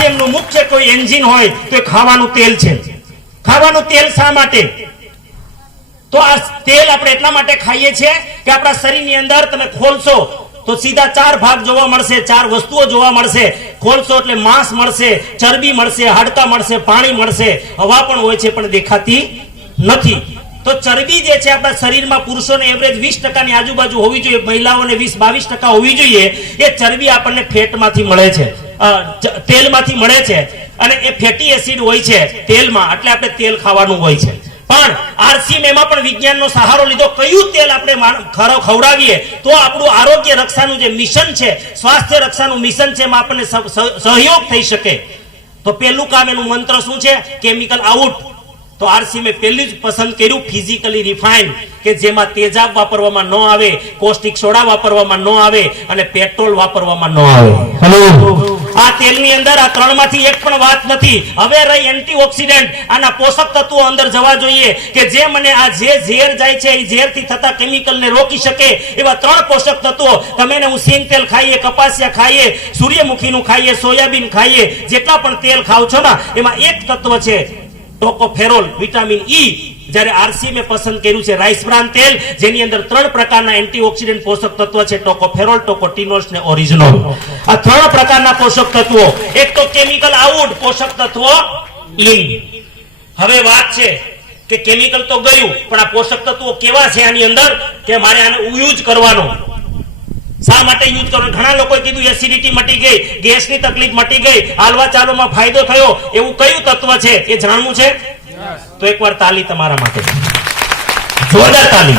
RCM નું મુખ્ય કોઈ એન્જિન હોય તો એ ખાવાનું તેલ છે। ખાવાનું તેલ શા માટે? તો આ તેલ આપણે એટલા માટે ખાઈએ છીએ કે આપણા શરીરની અંદર તમે ખોલશો તો સીધા 4 ભાગ જોવા મળશે, 4 વસ્તુઓ જોવા મળશે। ખોલશો એટલે માંસ મળશે, ચરબી મળશે, હાડકા મળશે, પાણી મળશે, હવા પણ હોય છે પણ દેખાતી નથી। તો ચરબી જે છે આપણા શરીરમાં પુરુષોને એવરેજ 20% ની આજુબાજુ હોવી જોઈએ, મહિલાઓને 20-22% હોવી જોઈએ। એ ચરબી આપણને ફેટમાંથી મળે છે, તેલમાંથી મળે છે, અને એ ફેટી એસિડ હોય છે તેલમાં, એટલે આપણે તેલ ખાવાનું હોય છે। પણ RCM એમાં પણ વિજ્ઞાનનો સહારો લીધો, કયું તેલ આપણે ખવડાવીએ તો આપણું આરોગ્ય રક્ષાનું જે મિશન છે, સ્વાસ્થ્ય રક્ષાનું મિશન છે, એમાં આપણને સહયોગ થઈ શકે। તો પહેલું કામ એનું મંત્ર શું છે? Chemical out. તો RCM પહેલું જ પસંદ કર્યું ફિઝિકલી રિફાઇન્ડ, કે જેમાં તેજાબ વાપરવામાં ન આવે, કોસ્ટિક સોડા વાપરવામાં ન આવે, અને પેટ્રોલ વાપરવામાં ન આવે। આ તેલની અંદર આ ત્રણમાંથી એક પણ વાત નથી। હવે રહી એન્ટીઓક્સિડન્ટ, આના પોષક તત્વો અંદર જવા જોઈએ કે જે મને આ જે ઝેર જાય છે એ ઝેરથી થતા કેમિકલને રોકી શકે એવા 3 પોષક તત્વો। તમે ને હું સિંગ તેલ ખાઈએ, કપાસિયા ખાઈએ, સૂર્યમુખીનું ખાઈએ, સોયાબીન ખાઈએ, જેટલા પણ તેલ ખાવ છો ને એમાં એક તત્વ છે ટોકોફેરોલ, વિટામિન E। જ્યારે RCM પસંદ કર્યું છે રાઈસ બ્રાન તેલ, જેની અંદર 3 પ્રકારના એન્ટીઓક્સિડન્ટ પોષક તત્વ છે, ટોકોફેરોલ, ટોકોટિનોલ્સ ને ઓરિજિનોલ। આ 3 પ્રકારના પોષક તત્વો, એક તો કેમિકલ આઉટ, પોષક તત્વો ઇન। હવે વાત છે કે કેમિકલ તો ગયું, પણ આ પોષક તત્વો કેવા છે આની અંદર કે મારે આને યુઝ કરવાનો। શા માટે યુઝ કરવાનો? ઘણા લોકોએ કીધું એસિડિટી મટી ગઈ, ગેસની તકલીફ મટી ગઈ, હાલવા ચાલવામાં ફાયદો થયો, એવું કયું તત્વ છે એ જાણવું છે? તો એકવાર તાલી તમારા માટે, જોરદાર તાલી।